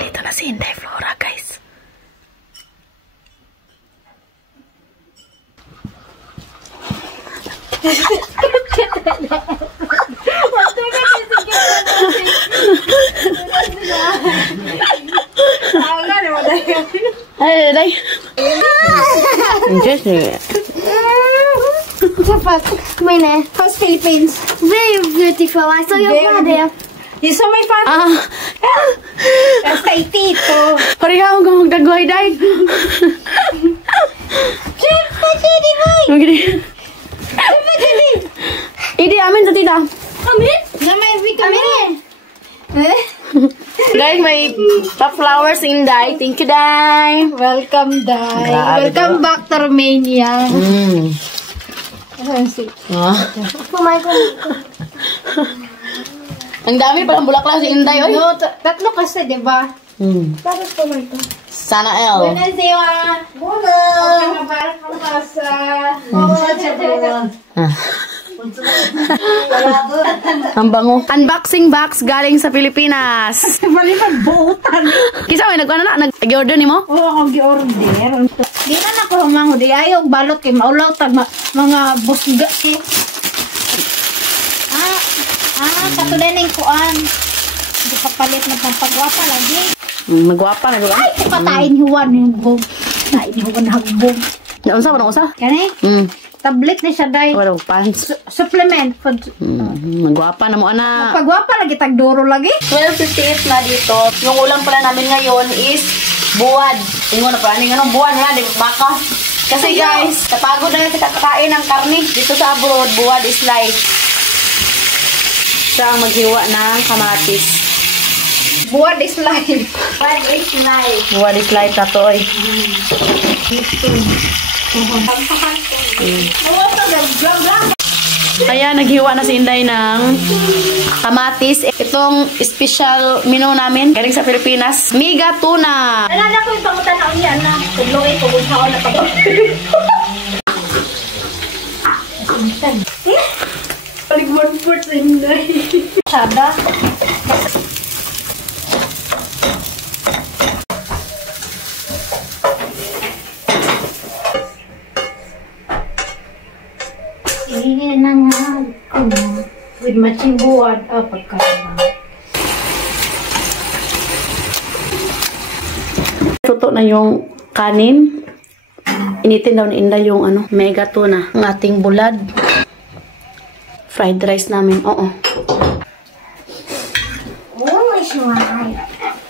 Dito na si Inday Flora, guys. Ay, Day. Interesting. Mine, how's Philippines? Very beautiful. I saw your father. You saw my father? That's kay Tito. Pareha akong magdagway, Day. Hindi, amin sa tita. Amin? Namay vitamin. Guys, may pa-flowers in Day. Thank you, Day. Welcome, Day. Grabe, Welcome back to Romania. Oh my God. Ang dami palang bulaklak si Inday, oy. No, tatlo kasi, di ba? Tapos po ito. Sana el. Buenos días. Ang bango. Unboxing box galing sa Pilipinas. Bali magbuutan. Kisa may nag-order ni mo? Oo, ako gi-order. Di na ako humango. Di ayaw balot kay maulaw tag mga busga kay. Katulad ng kuan. Hindi kapalit na pampagwapa lagi. Magwapa na doon. Ay, patayin hiwan yung bog. Patayin hiwan hagbog. Naunsa ba nausa? Kani? Tablet ni siya dahil. Walang pants. Supplement. Magwapa na mo, ana. Pagwapa lagi, tagduro lagi. 12:58 na dito. Yung ulam pala namin ngayon is buwad. Tingnan na pala, buwad na, di baka. Kasi guys, napagod na kita kakain ng karne. Dito sa abroad, buwad is life. Siya ang maghiwa ng kamatis. Buwad is life. Buwad is life. Buwad is life na to, oy. Kaya naghiwa na si Inday ng kamatis. Itong special menu namin galing sa Pilipinas. Mega tuna. Nalala ko yung pangutan na uyan na. Tuloy ko kung saan na pag- Paligwan po sa Inday. Sada. Sige na nga ako with matching buwad pagkain. Tuto na yung kanin. Initin daw ni Inday yung mega tuna. Ang ating bulad. Fried rice namin. Oo.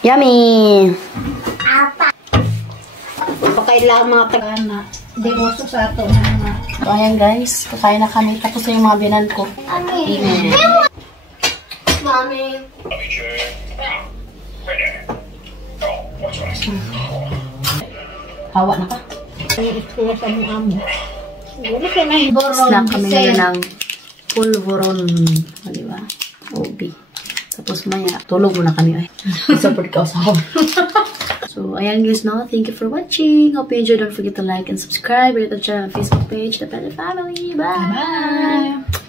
Yummy! Pakailangan mga tagana. Demoso sa ato. So, ayan guys. Kakain na kami. Tapos na yung mga binan ko. Amen. Mommy. Hawa na ka. Snack kami ngayon ng pulveron. O, diba? Obi. Tapos maya, tulog muna kami. Ay, support ka sa ako. So, ayan guys, no? Thank you for watching. Hope you enjoyed. Don't forget to like and subscribe. Rate the channel, Facebook page, The Pet Family. Bye! Bye!